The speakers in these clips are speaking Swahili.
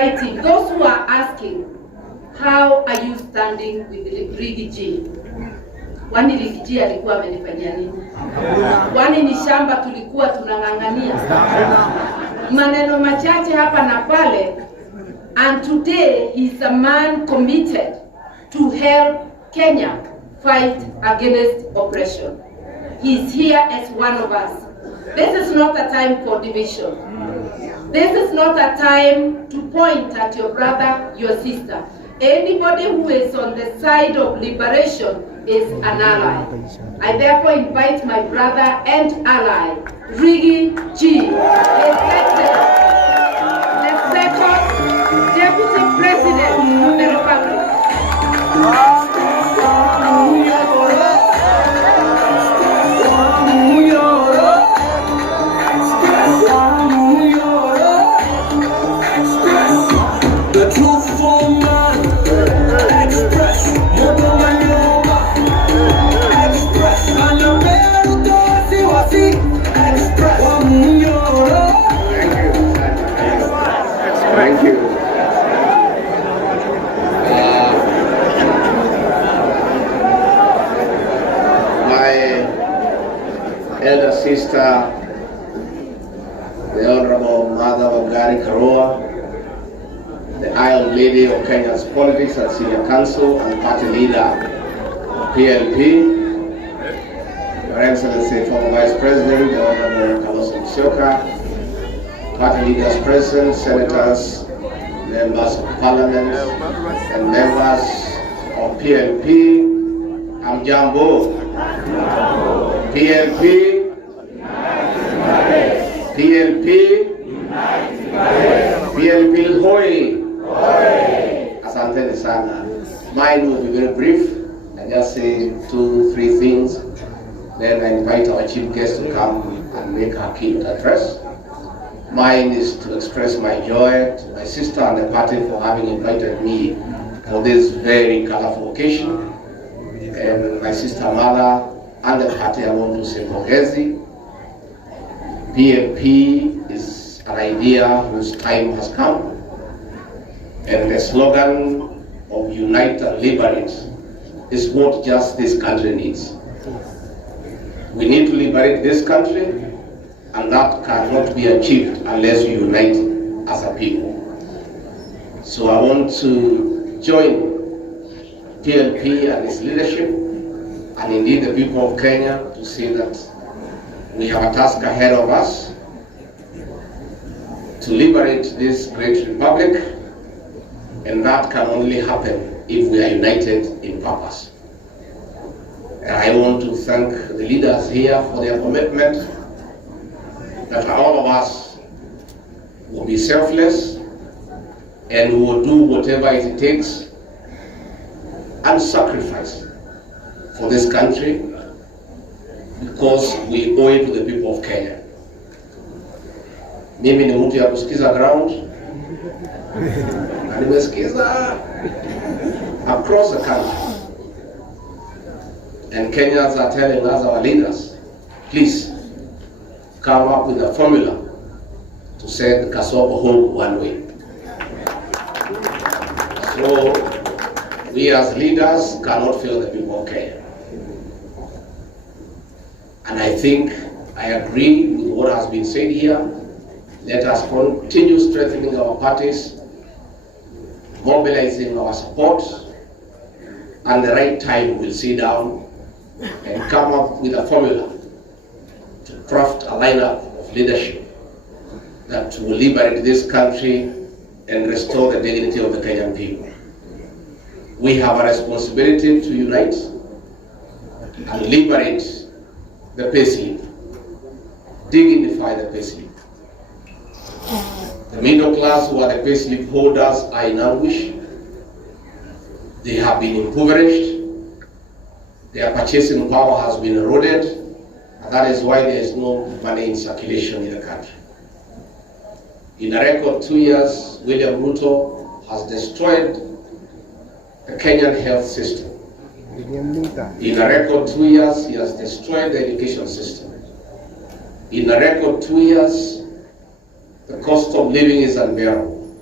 Those who are asking, how are you standing with Riggy G? Wani Riggy G alikuwa amenifanyia nini? Wani ni shamba tulikuwa tunang'ang'ania? Maneno machache hapa na pale, and today he's a man committed to help Kenya fight against oppression. He's here as one of us. This is not a time for division. This is not a time to point at your brother, your sister. Anybody who is on the side of liberation is an ally. I therefore invite my brother and ally, Riggy G, the second Deputy President of the Republic. Thank you. My elder sister, the Honorable Mother Wangari Karua, the Iron Lady of Kenya's Politics and Senior Council and Party Leader, PLP, Your Excellency, former Vice President, the Honorable Kalonzo Musyoka, Party leaders present, senators, members of parliament, and members of PLP. Hamjambo. PLP. PLP. PLP hoi. Asanteni sana. Mine will be very brief. I just say 2-3 things. Then I invite our chief guest to come and make her keynote address. Mine is to express my joy to my sister and the party for having invited me for this very colorful occasion. And my sister mother and the party, I want to say pongezi. PLP is an idea whose time has come. And the slogan of Unite and Liberate is what just this country needs. We need to liberate this country, and that cannot be achieved unless we unite as a people. So I want to join PLP and its leadership, and indeed the people of Kenya, to say that we have a task ahead of us to liberate this great republic, and that can only happen if we are united in purpose. And I want to thank the leaders here for their commitment that all of us will be selfless and we will do whatever it takes and sacrifice for this country, because we owe it to the people of Kenya. Mimi ni mtu ya kusikiza ground na nimesikiza across the country, and Kenyans are telling us, our leaders, please come up with a formula to send Kasongo home one way. So we as leaders cannot fail the people of Kenya. And I think I agree with what has been said here. Let us continue strengthening our parties, mobilizing our support, and the right time we'll sit down and come up with a formula to craft a lineup of leadership that will liberate this country and restore the dignity of the Kenyan people. We have a responsibility to unite and liberate the payslip, dignify the payslip. The middle class, who are the payslip holders, are in anguish. They have been impoverished. Their purchasing power has been eroded, and that is why there is no money in circulation in the country. In a record 2 years, William Ruto has destroyed the Kenyan health system. In a record 2 years, he has destroyed the education system. In a record 2 years, the cost of living is unbearable.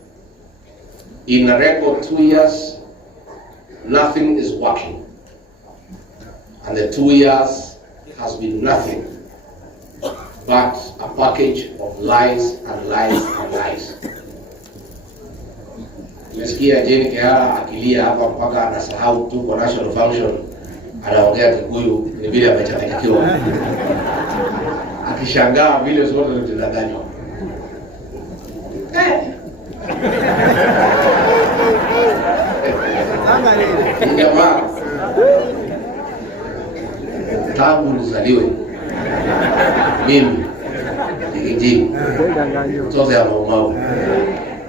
In a record 2 years, nothing is working. And the 2 years has been nothing but a package of lies and lies and lies. Nimesikia Jane Kihara akilia hapa mpaka anasahau tu kwa national function anaongea Kikuyu ni vile amechanganyikiwa. Akishangaa vile zote zilidanganywa. Jamaa tangu nizaliwe mimi Ligiji mtoto ya Mau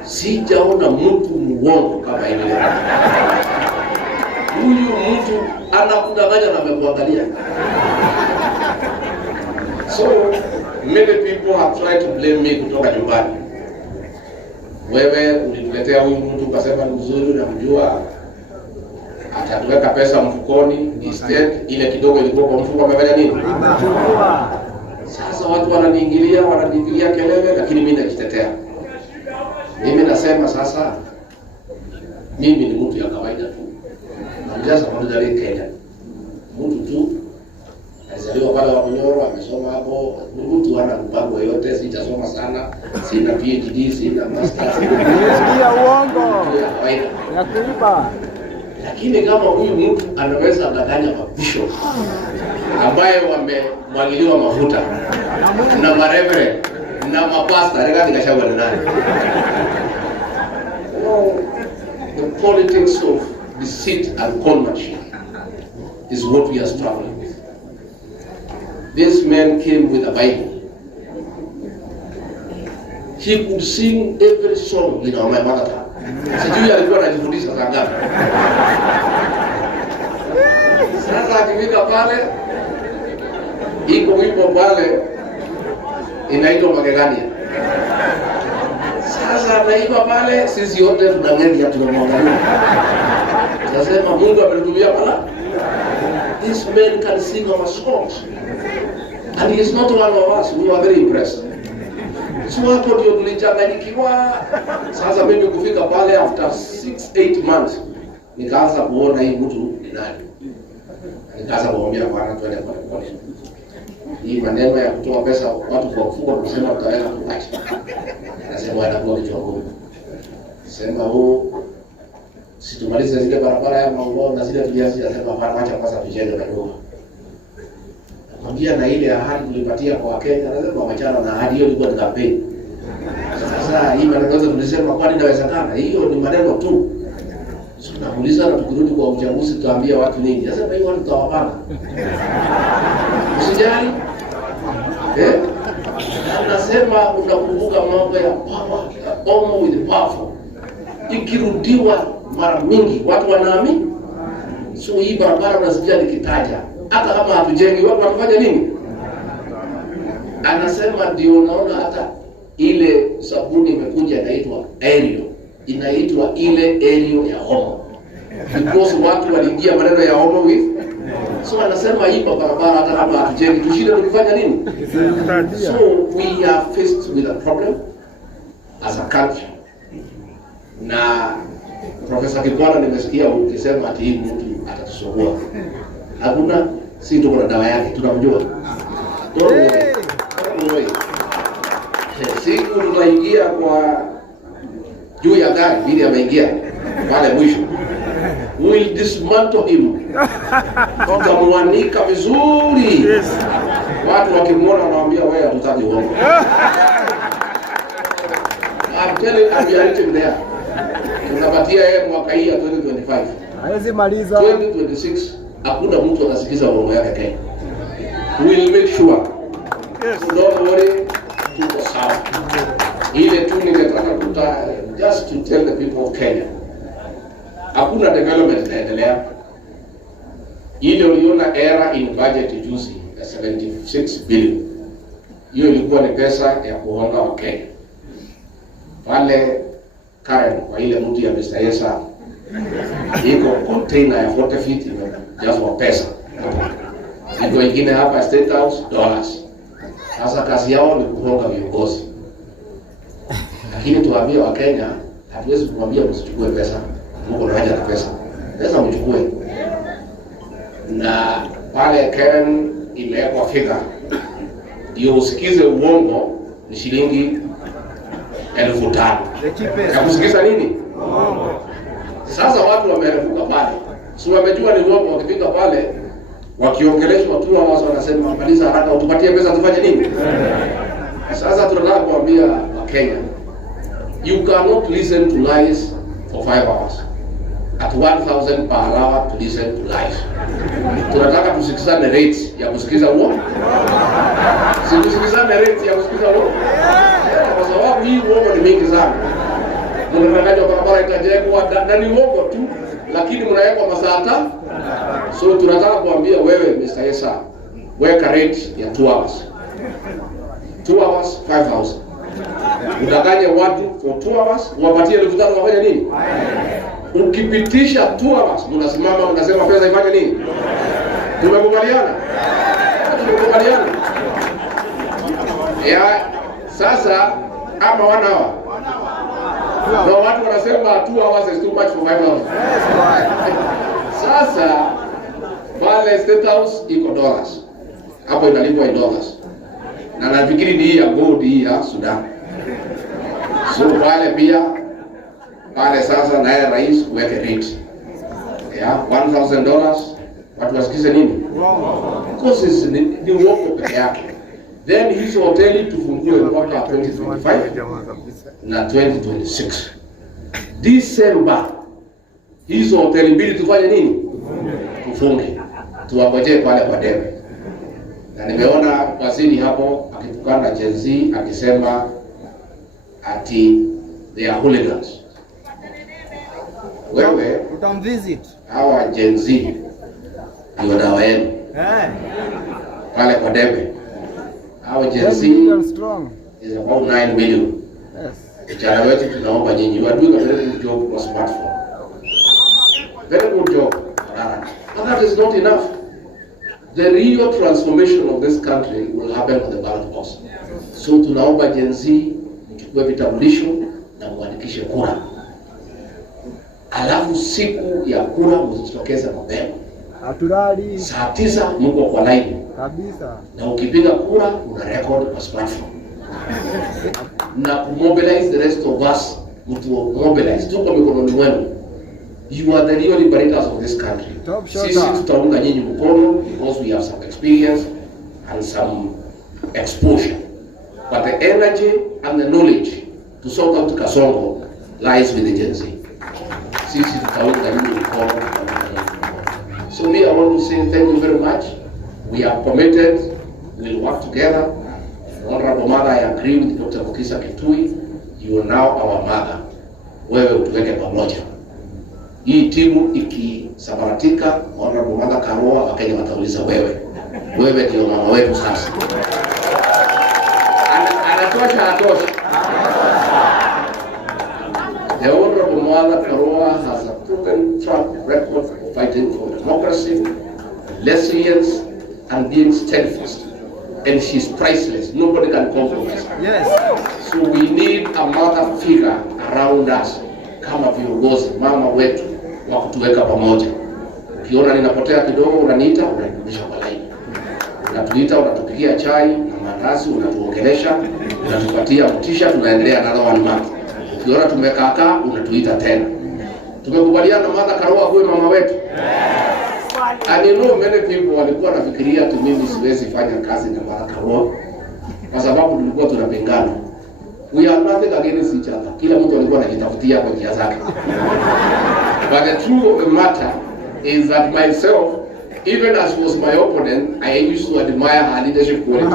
sijaona mtu muongo kama hivi. Huyu mtu anakudanganya na amekuangalia. So many people have tried to blame me kutoka nyumbani. Wewe ulituletea huyu mtu ukasema ni mzuri, unamjua atatuweka pesa mfukoni, instead ile kidogo ilikuwa kwa mfuko amefanya nini? Sasa watu wananiingilia kelele, lakini mimi najitetea. Mimi nasema sasa mimi ni mtu ya kawaida tu. Namjaza mmoja leo Kenya. Mtu tu alizaliwa pale wa Munyoro, amesoma hapo. Mtu ana mpango yote, sijasoma sana, sina PhD, sina master. Nisikia uongo. Ya kuiba. Lakini kama huyu mtu anaweza kudanganya mabisho ambaye wamemwagiliwa mafuta na marevere na mapasta, rekati kashagwa ni nani? The politics of deceit and conmanship is what we are struggling with. This man came with a Bible. He could sing every song in our mother tongue. Sijui alikuwa anajifundisha saa ngapi. Sasa akifika pale, iko wimbo pale inaitwa Magegania. Sasa anaimba pale, sisi wote tunang'enia tunamwangalia. Tunasema Mungu ametutumia pala. This man can sing our songs. And he is not one of us. We are very impressed. So hapo ndio tulichanganyikiwa. Sasa mimi kufika pale after 6-8 months nikaanza kuona hii mtu ni nani. Nikaanza kuambia bwana twende kwa pole. Hii maneno ya kutoa pesa watu kwa mfuko tunasema tutaweka tuache. Nasema anakuwa kichwa ngumu. Sema situmalize zile barabara ya Mang'ao na zile viazi, nasema acha kwanza tujenge na nyumba. Mwambia na ile ahadi tulipatia kwa Wakenya, anasema wachana na ahadi hiyo, ilikuwa ni kampeni. Sasa hii maneno tulisema kwani inawezekana? Hiyo ni maneno tu. So namuuliza na tukirudi kwa uchaguzi tutaambia watu nini? Sasa hiyo watu tutawapanga. Usijali. Nasema unakumbuka mambo ya power, Omo with powerful. Ikirudiwa mara mingi watu wanaamini. So hii barabara unasikia nikitaja, hata kama hatujengi watu wanafanya nini? Anasema ndio unaona hata ile sabuni imekuja inaitwa Aerial. Inaitwa ile Aerial ya Omo. Because watu waliingia maneno ya Omo with. So anasema hii barabara hata kama hatujengi tushinde tukifanya nini? So we are faced with a problem as a country. Na Profesa Kibwana nimesikia ukisema ati hii mtu atatusumbua. Hakuna, si tuko na dawa yake, tunamjua. Don't worry. Siku tutaingia kwa juu ya gari vile ameingia pale mwisho. We will dismantle him. Tutamwanika vizuri. Watu wakimwona wanaambia wewe hatutaki uongo. I'm telling you, we are reaching there. Tunapatia yeye mwaka hii 2025. Hawezi maliza. 2026 hakuna mtu atasikiza uongo yake Kenya. We will make sure. So don't worry, tuko sawa. Ile tu ningetaka just to tell the people of Kenya. Hakuna development inaendelea. Ile uliona era in budget juzi ya 76 billion. Hiyo ilikuwa ni pesa ya kuhonga wa Kenya. Pale Karen kwa ile mtu ya Mr. Yesa iko container ya 40 feet imejazwa pesa. Iko ingine hapa State House dollars. Sasa kazi yao ni kuhonga viongozi. Lakini tuambie wa Kenya hatuwezi kumwambia msichukue pesa, mko na haja na pesa. Pesa mchukue. Na pale Karen imewekwa figure. Ndio usikize uongo ni shilingi 5,000. Ya kusikiza nini? Sasa watu wamerefuka pale. Si wamejua ni uongo, wakifika pale wakiongeleshwa tu wao wanasema maliza haraka utupatie pesa tufanye nini? Sasa tunataka kuambia Wakenya, you cannot listen to lies for 5 hours. At 1,000 per hour to listen to lies. Tunataka tusikizane rate ya kusikiza uongo. Tusikizane rate ya kusikiza uongo. Kwa sababu hii uongo ni mingi sana. Mnataka barabara itajengwa na ni uongo tu, lakini mnaweka masaa. So tunataka kuambia wewe Mr. Esa, weka rate ya 2 hours. 2 hours 5,000. Udanganye watu for 2 hours, uwapatie 5,000 wafanye nini? Ukipitisha 2 hours, mnasimama mnasema pesa ifanye nini? Tumekubaliana? Tumekubaliana. Sasa ama 1 hour. Na watu wanasema 2 hours is too much for 5 hours. Sasa pale State House iko dollars. Hapo inalipwa in dollars. Na nafikiri ni ya gold hii ya Sudan. So pale pia pale sasa naye rais kuweke rate. $1,000. Watu wasikize nini? Because ni uongo peke yake. Then hizo hoteli tufungue mwaka 2025 na 2026. December hizo hoteli mbili tufanye nini? Tufunge. Tuwangojee pale kwa debe. Na nimeona waziri hapo akitukana Gen Z akisema ati they are hooligans. Wewe utamvisit hawa Gen Z ndio dawa yenu. Pale kwa debe. Hawa Gen Z is about 9 million. Yes. Jana wetu tunaomba nyinyi, you are doing a very good job on smartphone. Very good job. But that is not enough. The real transformation of this country will happen on the ballot box. So tunaomba Gen Z mchukue vitambulisho na muandikishe kura. Alafu siku ya kura msitokeze mapema. Hatulali. Saa 9 mko kwa line. Kabisa. Na ukipiga kura una record kwa smartphone. Na mobilize the rest of us, mtu mobilize. Tuko mikononi mwenu. You are the real liberators of this country. Sisi tutaunga nyinyi mkono because we have some experience and some exposure. But the energy and the knowledge to sort out Kasongo lies with the Gen Z. Sisi tutaunga nyinyi mkono. So me, I want to say thank you very much. We are committed. We'll work together. Honorable Mother, I agree with Dr. Mukisa Kitui. You are now our mother. Wewe utuweke pamoja. Hii timu ikisambaratika, Honorable Mother Karua, Wakenya watauliza wewe. Wewe ndio mama wetu sasa. Anatosha. The Honorable Mother Karua has a proven track record of fighting for democracy, resilience, and being steadfast. And she's priceless. Nobody can compromise her. Yes. So we need a mother figure around us. Kama viongozi, mama wetu wa kutuweka pamoja. Ukiona ninapotea kidogo unaniita, unanirudisha kwa laini. Unatuita, unatupigia chai na mandazi, unatuongelesha, unatupatia motisha, tunaendelea na one month. Ukiona tumekaa unatuita tena. Tumekubaliana Mother Karua huwe mama wetu. And you know many people walikuwa nafikiria tu mimi siwezi fanya kazi na Mother Karua kwa sababu tulikuwa tunapingana. We are nothing against each other. Kila mtu alikuwa anajitafutia kwa njia zake. But the truth of the matter is that myself, even as was my opponent, I used to admire her leadership quality.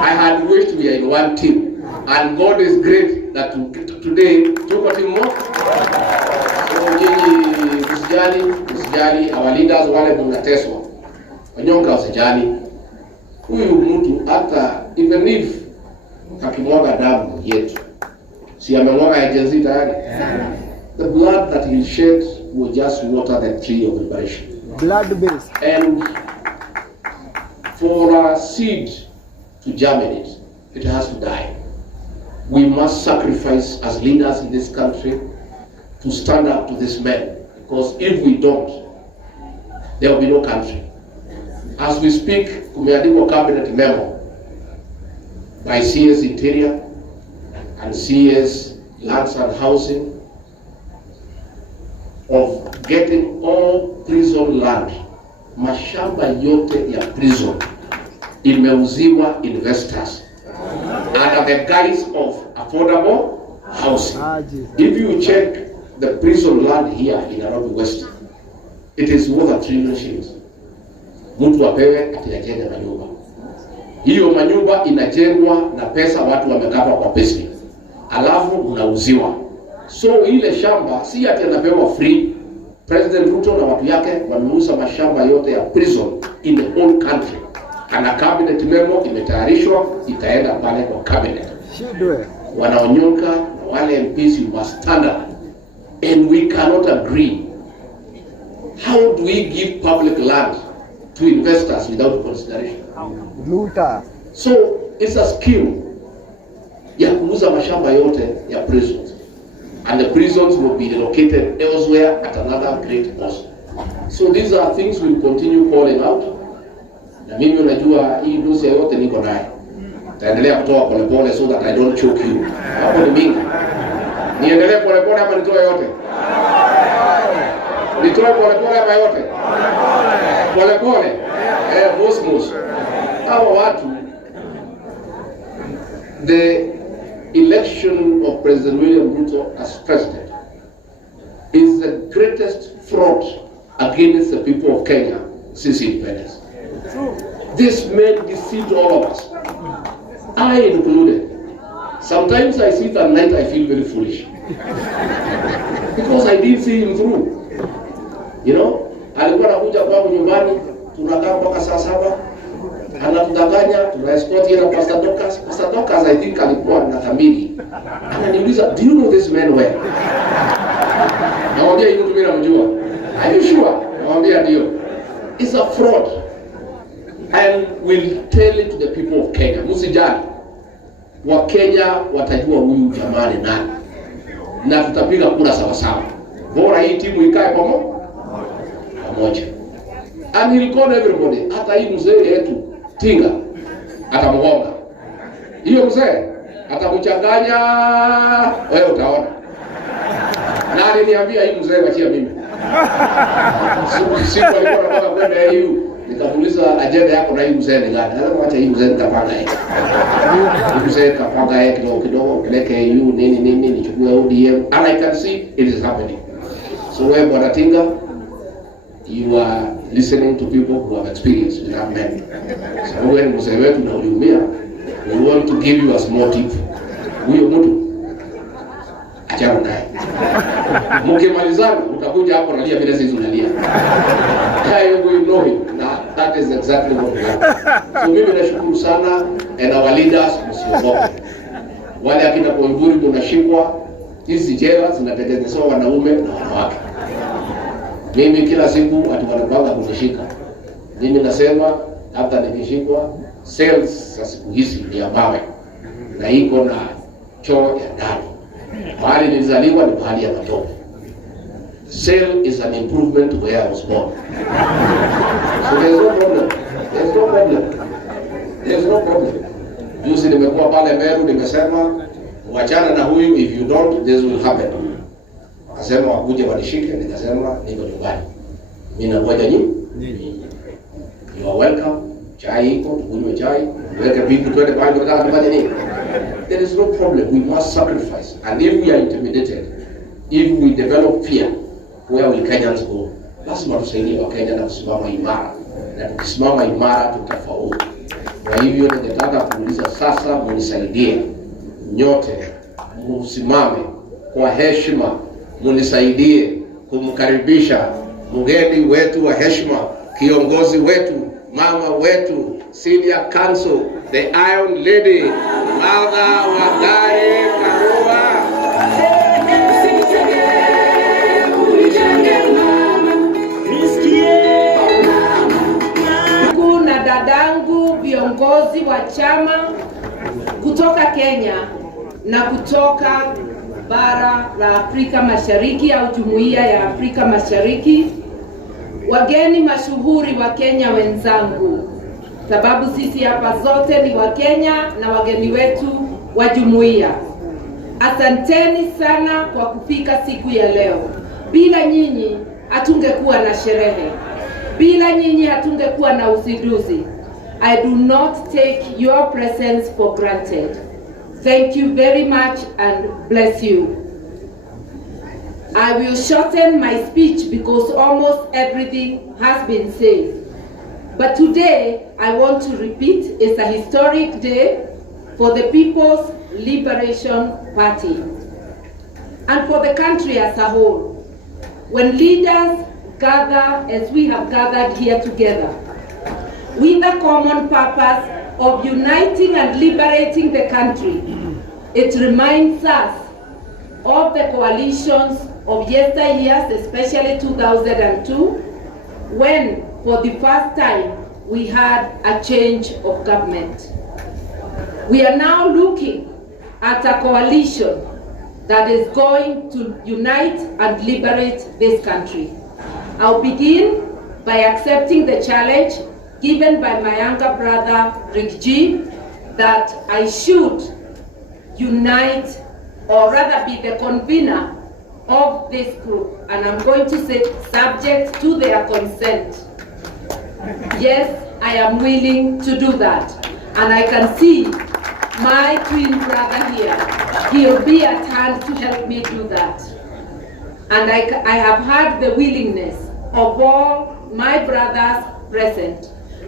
I had wished we are in one team. And God is great that today tuko timu moja. So nyinyi usijali, our leaders wale mnateswa. Wanyonga usijali. Huyu mtu hata even if akimwaga damu yetu, si amemwaga ya Gen Z tayari? The blood that he shed will just water the tree of liberation. Blood-based. And for a seed to germinate, it has to die. we must sacrifice as leaders in this country to stand up to this man, because if we don't, there will be no country. As we speak, kumeandikwa cabinet memo by CS Interior and CS Lands and Housing of getting all prison land, mashamba yote ya prison imeuziwa investors under the guise of affordable housing. If you check the prison land here in Nairobi West, it is worth 1 trillion shillings. Mtu apewe atiajenge manyumba. Hiyo manyumba inajengwa na pesa watu wamekapa kwa pesa, alafu unauziwa. So ile shamba si ati anapewa free. President Ruto na watu yake wameuza mashamba yote ya prison in the whole country. Ana cabinet memo imetayarishwa, itaenda pale kwa cabinet. Wanaonyonka na wale MPs must stand up, and we cannot agree. How do we give public land to investors without consideration? So it's a scheme ya kuuza mashamba yote ya prisons, and the prisons will be relocated elsewhere at another great cost. So these are things we'll continue calling out. Na mimi unajua hii dosi yote niko nayo. Taendelea kutoa polepole so that I don't choke you. Hapo ni mingi. Niendelee polepole ama nitoe yote? Nitoe polepole ama yote? Polepole. Mosmos. Hawa watu, the election of President William Ruto as president is the greatest fraud against the people of Kenya since independence. This man deceived all of us, I included. Sometimes I sit at night, I feel very foolish because I didn't see him through. You know, alikuwa anakuja kwangu nyumbani, tunakaa mpaka saa 7, anatudanganya, tunaescort yeye na Pastor Docas. Pastor Docas I think alikuwa na kamili. Ananiuliza, do you know this man well? Naambia hiyo mtu namjua. Are you sure? Naambia ndio. It's a fraud. And we'll tell it to the people of Kenya. Msijali. Wa Kenya watajua huyu jamani nani. Na tutapiga kura sawa sawa. Bora hii timu ikae pamoja. And he'll call everybody. Hata hii mzee yetu Tinga atamgonga. Hiyo mzee atakuchanganya, wewe utaona. Na aliniambia hii mzee wachia mimi. Siku alikuwa anataka kwenda hiyo, nikamuuliza agenda yako na hii mzee ni gani? Anasema acha hii mzee nitapanga yeye. Hii mzee kapanga yeye kidogo peleke hiyo nini nichukue ODM, and I can see it is happening. So wewe bwana Tinga, you are listening to people who have experience with that man. So when mzee wetu na uliumia, we want to give you a small tip. Huyo mtu achana naye. Mkimalizana utakuja hapo nalia vile sisi tunalia. You will know him. Now that is exactly what we have. So mimi nashukuru sana, and our leaders msiogope. Wale akina Koimburi tunashikwa, hizi jela zinatengenezwa wanaume na wanawake. Mimi kila siku watu wanapanga kunishika. Mimi nasema hata nikishikwa, cells za siku hizi ni ya mawe na iko na choo ya ndani. Mahali nilizaliwa ni mahali ya matope. Cell is an improvement to where I was born. So there's no problem. There's no problem. There's no problem. Juzi nimekuwa pale Meru, nimesema wachana na huyu, if you don't this will happen. Akasema wakuje wanishike, nikasema niko nyumbani. Mimi nangoja nyinyi. You are welcome. Chai iko, tukunywe chai. Weke vitu twende pale tunataka tufanye nini? There is no problem. We must sacrifice. And if we are intimidated, if we develop fear, where will Kenyans go? Lazima tusaidie wa Kenya na kusimama imara. Na tukisimama imara tutafaulu. Kwa hivyo ningetaka kuuliza sasa, mnisaidie nyote, msimame kwa heshima, mnisaidie kumkaribisha mgeni wetu wa heshima, kiongozi wetu, mama wetu, senior counsel, the Iron Lady, Martha Wangari Karua. Kuna dadangu viongozi wa chama kutoka Kenya na kutoka bara la Afrika Mashariki au Jumuiya ya Afrika Mashariki, wageni mashuhuri wa Kenya wenzangu, sababu sisi hapa zote ni wa Kenya na wageni wetu wa jumuiya. Asanteni sana kwa kufika siku ya leo. Bila nyinyi hatungekuwa na sherehe. Bila nyinyi hatungekuwa na uzinduzi. I do not take your presence for granted. Thank you very much and bless you. I will shorten my speech because almost everything has been said. But today, I want to repeat, it's a historic day for the People's Liberation Party and for the country as a whole. When leaders gather as we have gathered here together, with the common purpose of uniting and liberating the country, it reminds us of the coalitions of yesteryears, especially 2002, when for the first time we had a change of government. We are now looking at a coalition that is going to unite and liberate this country. I'll begin by accepting the challenge given by my younger brother, Rigji, that I should unite, or rather be the convener of this group. And I'm going to say subject to their consent. Yes, I am willing to do that. And I can see my twin brother here. He'll be at hand to help me do that. And I have had the willingness of all my brothers present,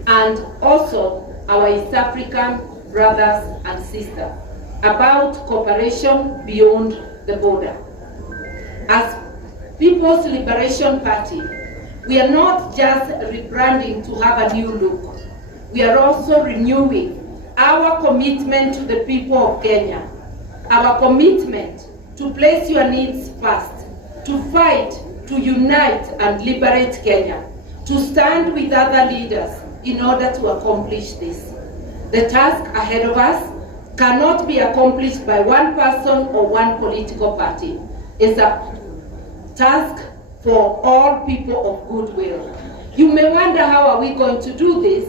and also our East African brothers and sisters, about cooperation beyond the border. As People's Liberation Party, we are not just rebranding to have a new look. We are also renewing our commitment to the people of Kenya, our commitment to place your needs first, to fight, to unite and liberate Kenya, to stand with other leaders in order to accomplish this. The task ahead of us cannot be accomplished by one person or one political party. It's a task for all people of goodwill. You may wonder, how are we going to do this?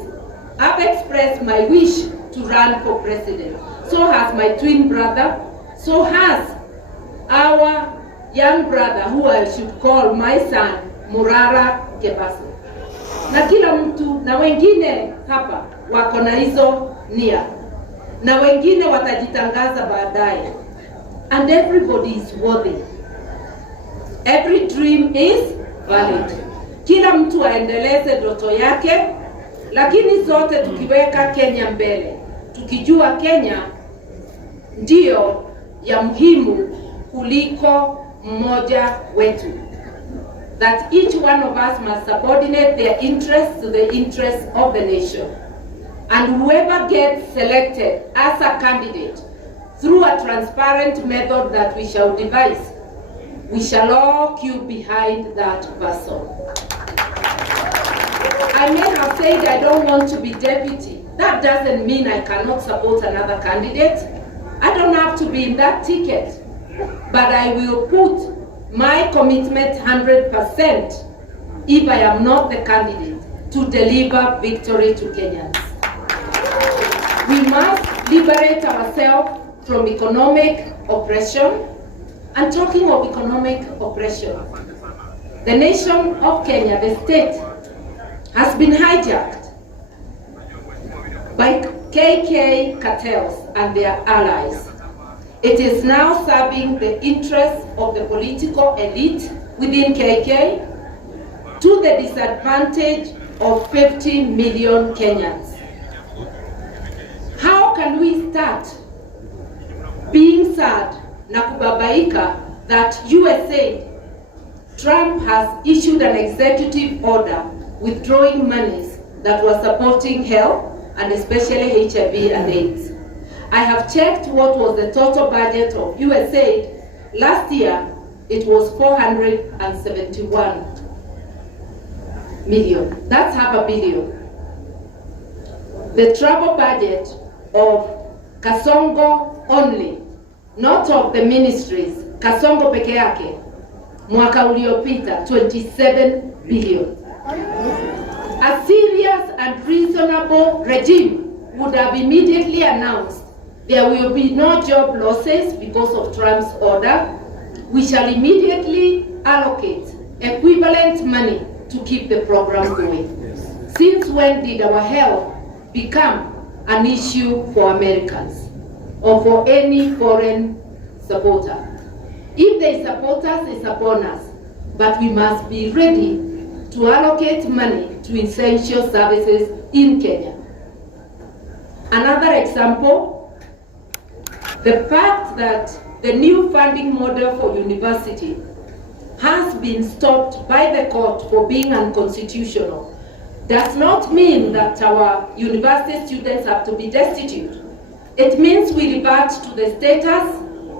I've expressed my wish to run for president. So has my twin brother, so has our young brother, who I should call my son, Murara Kebaso. Na kila mtu na wengine hapa wako na hizo nia, na wengine watajitangaza baadaye. And everybody is worthy. Every dream is valid. Kila mtu aendeleze ndoto yake, lakini zote tukiweka Kenya mbele, tukijua Kenya ndio ya muhimu kuliko mmoja wetu. That each one of us must subordinate their interests to the interests of the nation. And whoever gets selected as a candidate through a transparent method that we shall devise, we shall all queue behind that person. I may have said I don't want to be deputy. That doesn't mean I cannot support another candidate. I don't have to be in that ticket. But I will put my commitment 100% if I am not the candidate to deliver victory to Kenyans. We must liberate ourselves from economic oppression. And talking of economic oppression, the nation of Kenya, the state, has been hijacked by KK cartels and their allies. It is now serving the interests of the political elite within KK to the disadvantage of 50 million Kenyans. How can we start being sad na kubabaika that USA, Trump has issued an executive order withdrawing monies that were supporting health and especially HIV and AIDS? I have checked what was the total budget of USAID. Last year, it was 471 million. That's $500 million. The travel budget of Kasongo only not of the ministries, Kasongo peke yake, mwaka uliopita 27 billion. A serious and reasonable regime would have immediately announced there will be no job losses because of Trump's order. We shall immediately allocate equivalent money to keep the program going. Since when did our health become an issue for Americans or for any foreign supporter? If they support us, it's a bonus, but we must be ready to allocate money to essential services in Kenya. Another example, the fact that the new funding model for university has been stopped by the court for being unconstitutional does not mean that our university students have to be destitute. It means we revert to the status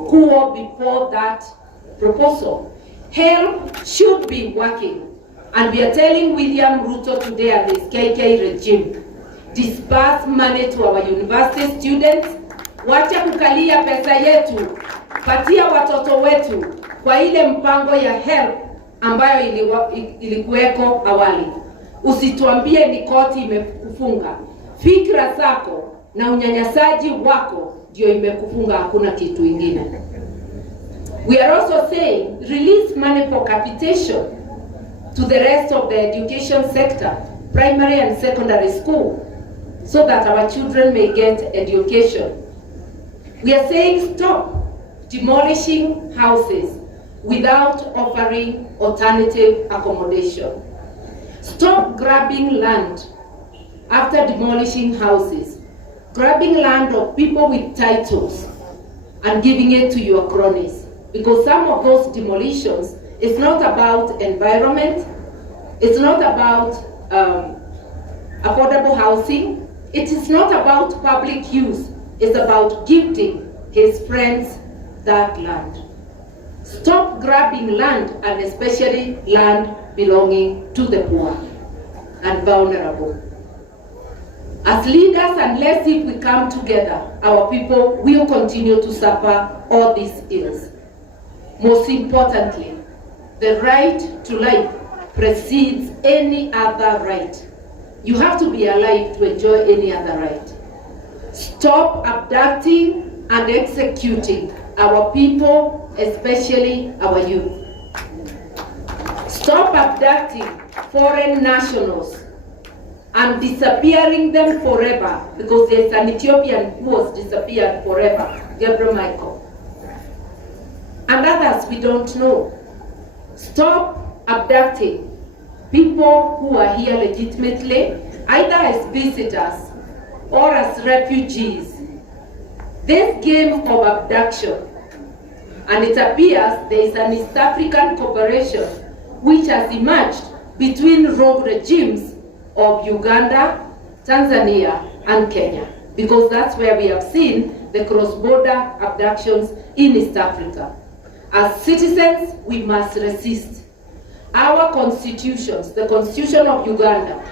quo before that proposal. HELB should be working, and we are telling William Ruto today and his KK regime, disperse money to our university students, wacha kukalia pesa yetu, patia watoto wetu kwa ile mpango ya HELB ambayo ilikuweko awali. Usituambie ni koti imekufunga. Fikra zako na unyanyasaji wako ndio imekufunga, hakuna kitu ingine. We are also saying release money for capitation to the rest of the education sector, primary and secondary school, so that our children may get education. We are saying stop demolishing houses without offering alternative accommodation. Stop grabbing land after demolishing houses, grabbing land of people with titles and giving it to your cronies. Because some of those demolitions is not about environment, it's not about affordable housing, it is not about public use, it's about gifting his friends that land. Stop grabbing land, and especially land belonging to the poor and vulnerable. As leaders, unless if we come together, our people will continue to suffer all these ills. Most importantly, the right to life precedes any other right. You have to be alive to enjoy any other right. Stop abducting and executing our people, especially our youth. Stop abducting foreign nationals and disappearing them forever, because there's an Ethiopian who was disappeared forever, Gabriel Michael. And others we don't know. Stop abducting people who are here legitimately, either as visitors or as refugees. This game of abduction, and it appears there is an East African cooperation which has emerged between rogue regimes of Uganda, Tanzania, and Kenya, because that's where we have seen the cross-border abductions in East Africa. As citizens, we must resist. Our constitutions, the Constitution of Uganda,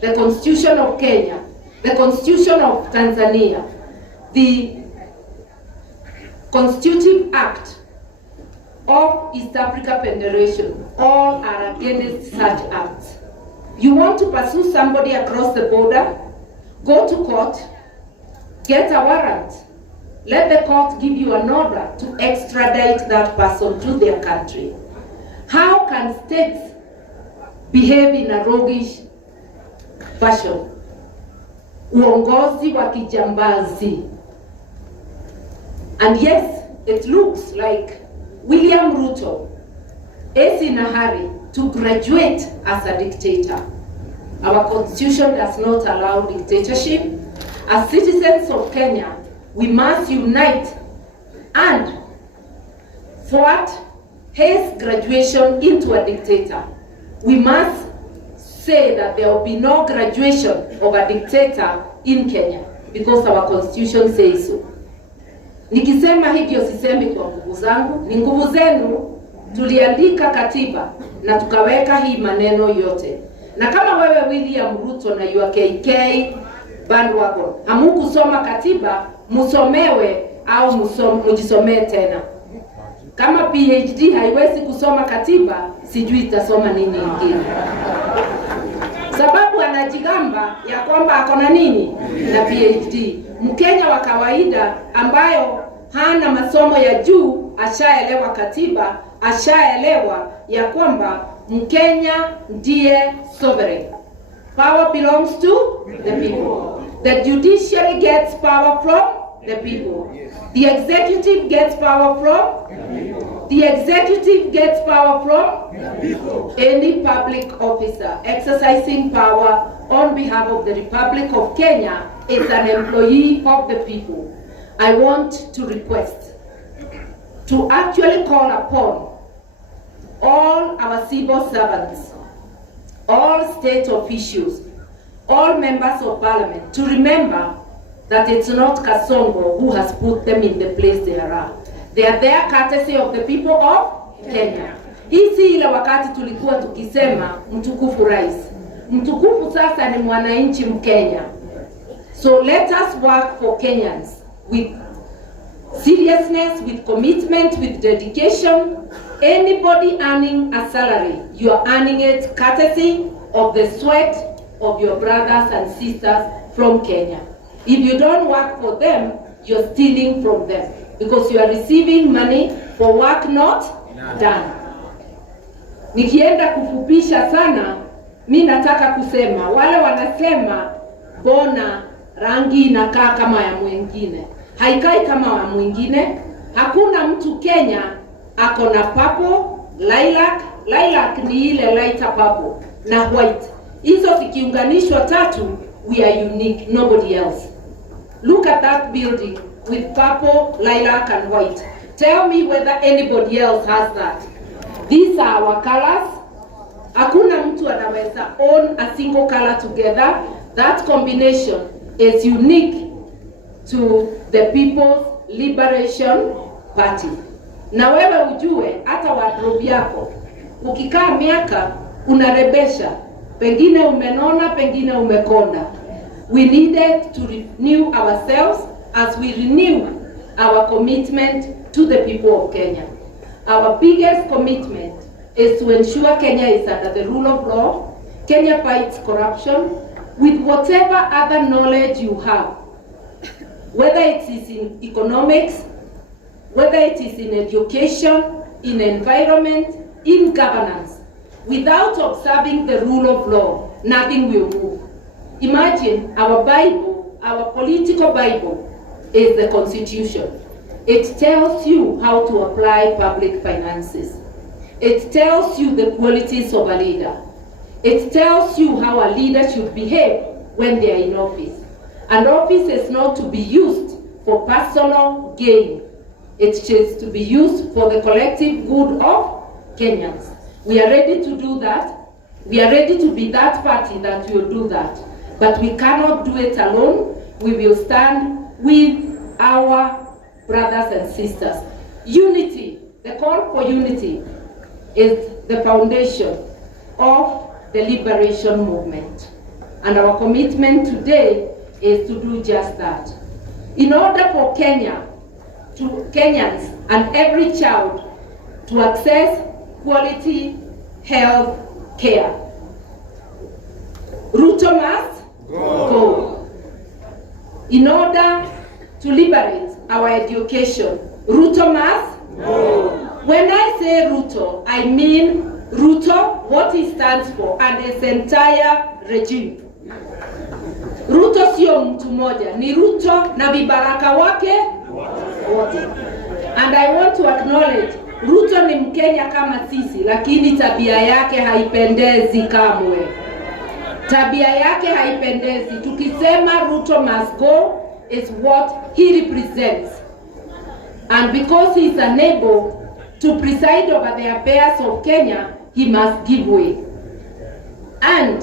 the Constitution of Kenya, the Constitution of Tanzania, the Constitutive Act of East Africa Federation, all are against such acts. You want to pursue somebody across the border? Go to court, get a warrant. Let the court give you an order to extradite that person to their country. How can states behave in a roguish fashion? Uongozi wa kijambazi. And yes, it looks like William Ruto is in a hurry to graduate as a dictator. Our constitution does not allow dictatorship. As citizens of Kenya, we must unite and thwart his graduation into a dictator. We must say that there will be no graduation of a dictator in Kenya, because our constitution says so. Nikisema hivyo sisemi kwa nguvu zangu, ni nguvu zenu. Tuliandika katiba na tukaweka hii maneno yote. Na kama wewe William Ruto na your KK bandwagon hamukusoma katiba, musomewe au mjisomee tena. Kama PhD haiwezi kusoma katiba, sijui itasoma nini ingine. Sababu anajigamba ya kwamba ako na nini? Na PhD. Mkenya wa kawaida ambayo hana masomo ya juu ashaelewa katiba, ashaelewa ya kwamba Mkenya ndiye sovereign. Power belongs to the people. The judiciary gets power from the people. The executive gets power from any public officer exercising power on behalf of the Republic of Kenya is an employee of the people. I want to request to actually call upon all our civil servants, all state officials, all members of parliament to remember that it's not Kasongo who has put them in the place they are. They are there courtesy of the people of Kenya. Hii si ile wakati tulikuwa tukisema mtukufu rais. Mtukufu sasa ni mwananchi Mkenya. So let us work for Kenyans with seriousness, with commitment, with dedication. Anybody earning a salary, you are earning it courtesy of the sweat of your brothers and sisters from Kenya. If you don't work for them, you're stealing from them because you are receiving money for work not done. Nikienda kufupisha sana, mi nataka kusema wale wanasema bona rangi inakaa kama ya mwingine. Haikai kama wa mwingine. Hakuna mtu Kenya ako na purple, lilac ni ile lighter purple na white. Hizo zikiunganishwa tatu, we are unique, nobody else. Look at that building with purple, lilac and white. Tell me whether anybody else has that. These are our colors. Hakuna mtu anaweza own a single color together. That combination is unique to the People's Liberation Party. Na wewe ujue hata wardrobe yako ukikaa miaka unarebesha, pengine umenona, pengine umekonda. We needed to renew ourselves as we renew our commitment to the people of Kenya. Our biggest commitment is to ensure Kenya is under the rule of law. Kenya fights corruption with whatever other knowledge you have, whether it is in economics, whether it is in education, in environment, in governance. Without observing the rule of law, nothing will move. Imagine our Bible, our political Bible, is the Constitution. It tells you how to apply public finances. It tells you the qualities of a leader. It tells you how a leader should behave when they are in office. And office is not to be used for personal gain. It is to be used for the collective good of Kenyans. We are ready to do that. We are ready to be that party that will do that. But we cannot do it alone. We will stand with our brothers and sisters. Unity, the call for unity, is the foundation of the liberation movement. And our commitment today is to do just that. In order for Kenyans and every child to access quality health care, Ruto must go. In order to liberate our education, Ruto must go. When I say Ruto, I mean Ruto, what he stands for, and his entire regime. Ruto sio mtu moja, ni Ruto na vibaraka wake wote. And I want to acknowledge, Ruto ni Mkenya kama sisi, lakini tabia yake haipendezi kamwe. Tabia yake haipendezi. Tukisema Ruto must go is what he represents. And because he is unable to preside over the affairs of Kenya, he must give way. And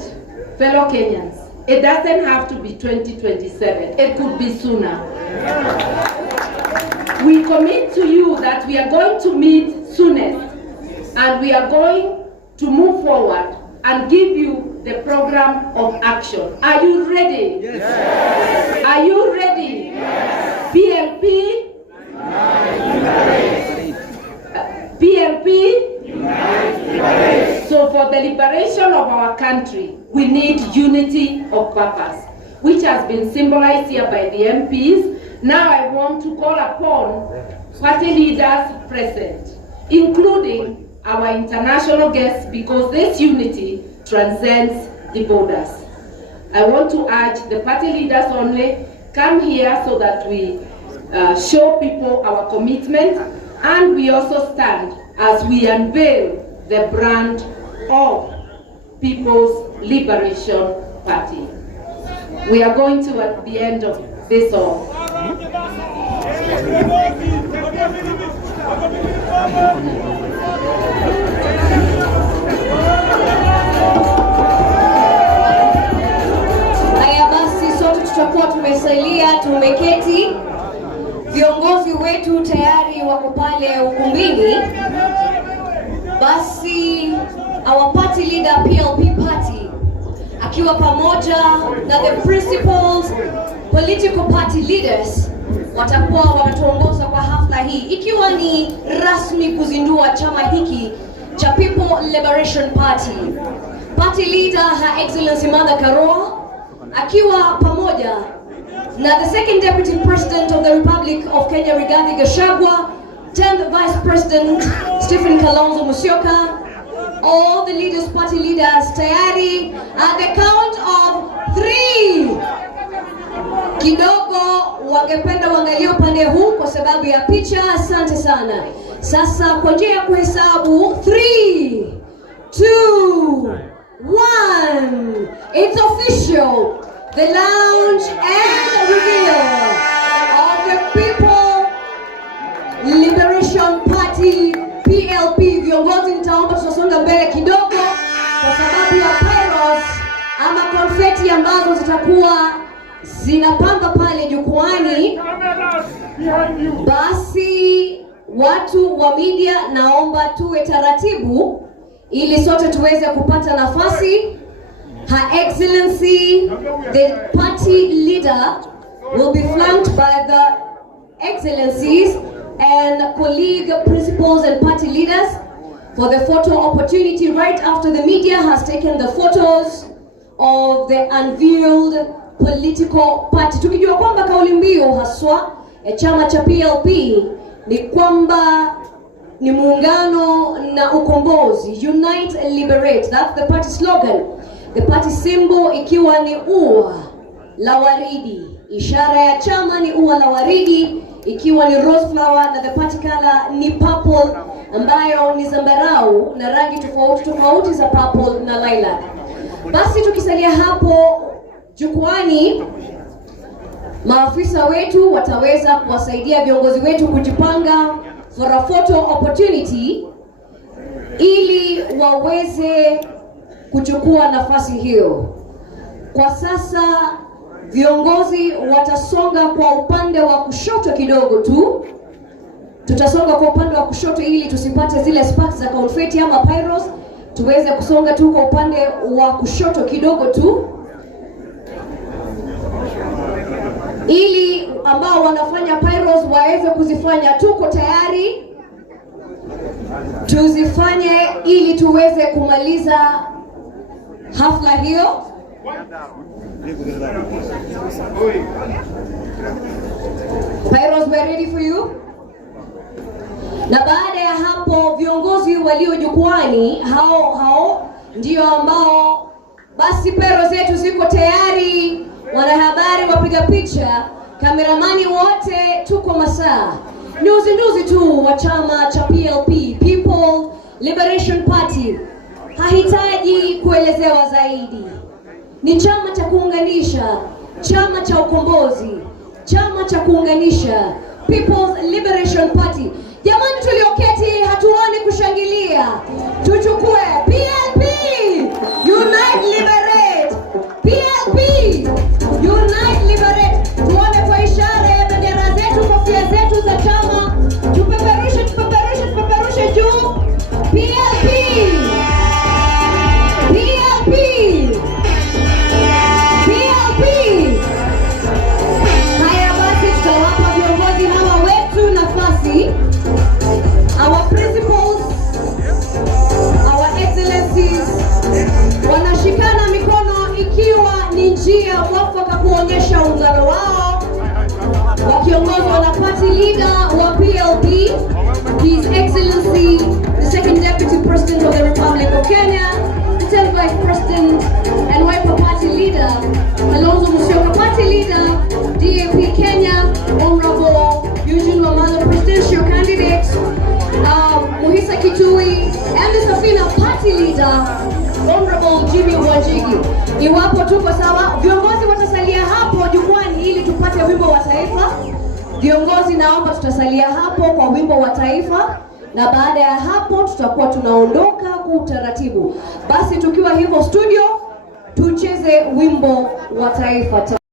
fellow Kenyans, it doesn't have to be 2027. It could be sooner. We commit to you that we are going to meet soonest, and we are going to move forward and give you the program of action. Are you ready? Yes. Are you ready? Yes. PLP? PLP? So for the liberation of our country, we need unity of purpose, which has been symbolized here by the MPs. Now I want to call upon party leaders present, including our international guests, because this unity transcends the borders. I want to urge the party leaders only, come here so that we show people our commitment, and we also stand as we unveil the brand of People's Liberation Party. We are going to, at the end of this all, haya basi, sote tutakuwa tumesalia, tumeketi, viongozi wetu tayari wako pale ukumbini. Basi our party leader, PLP party, akiwa pamoja na the principals political party leaders, watakuwa wanatuongoza kwa hafla hii, ikiwa ni rasmi kuzindua chama hiki cha People Liberation Party. Party leader Her Excellency Martha Karua, akiwa pamoja na the second deputy president of the Republic of Kenya Rigathi Gachagua, 10th vice president Stephen Kalonzo Musyoka, all the leaders, party leaders tayari. At the count of 3, kidogo wangependa waangalie upande huu kwa sababu ya picha. Asante sana. Sasa kwa njia ya kuhesabu 3, 2, 1, it's official. The launch and reveal of the People Liberation Party PLP. Viongozi, nitaomba tusonge mbele kidogo kwa sababu ya pyros ama konfeti ambazo zitakuwa zinapamba pale jukwani. Basi watu wa media, naomba tuwe taratibu ili sote tuweze kupata nafasi. Her Excellency, the party leader, will be flanked by the excellencies and colleague principals and party leaders for the photo opportunity right after the media has taken the photos of the unveiled political party. Tukijua kwamba kauli mbiu haswa ya chama cha PLP ni kwamba ni muungano na ukombozi, unite liberate. That's the party slogan. The party symbol ikiwa ni ua la waridi. Ishara ya chama ni ua la waridi, ikiwa ni rose flower, na the party color ni purple, ambayo ni zambarau na rangi tofauti tofauti za purple na lilac. Basi tukisalia hapo jukwani, maafisa wetu wataweza kuwasaidia viongozi wetu kujipanga for a photo opportunity ili waweze kuchukua nafasi hiyo. Kwa sasa viongozi watasonga kwa upande wa kushoto kidogo tu. Tutasonga kwa upande wa kushoto ili tusipate zile sparks za confetti ama pyros. Tuweze kusonga tu kwa upande wa kushoto kidogo tu, ili ambao wanafanya pyros waweze kuzifanya. Tuko tayari, tuzifanye ili tuweze kumaliza hafla hiyo. Pyros, we're ready for you. Na baada ya hapo viongozi walio jukwani hao ndio ambao basi pyros zetu ziko tayari. Wanahabari, wapiga picha, kameramani, wote tuko masaa. Ni uzinduzi tu wa chama cha PLP, People Liberation Party. Hahitaji kuelezewa zaidi. Ni chama cha kuunganisha, chama cha ukombozi, chama cha kuunganisha, People's Liberation Party. Jamani, tulioketi hatuoni kushangilia. Tuchukue PLP, Unite Liberate. PLP, Unite Liberate. Tuone kwa ishara ya bendera zetu, kofia zetu za chama. Tupeperushe, tupeperushe, tupeperushe juu. PLP, PLP, PLP. Haya basi, tutawapa viongozi hawa wetu nafasi wakiongozwa na party leader wa PLP, His Excellency the Second Deputy President of the Republic of Kenya, the 10th Vice President and Wiper Party Leader Kalonzo Musyoka, Party Leader DAP Kenya, Honorable Eugene Wamalwa, Presidential Candidate Muhisa Kitui, and the Safina Party Leader Honorable Jimmy Wanjigi. Iwapo tuko sawa, viongozi watasalia hapo jukwani ili tupate wimbo wa taifa. Viongozi, naomba tutasalia hapo kwa wimbo wa taifa, na baada ya hapo tutakuwa tunaondoka kwa utaratibu. Basi tukiwa hivyo studio, tucheze wimbo wa taifa.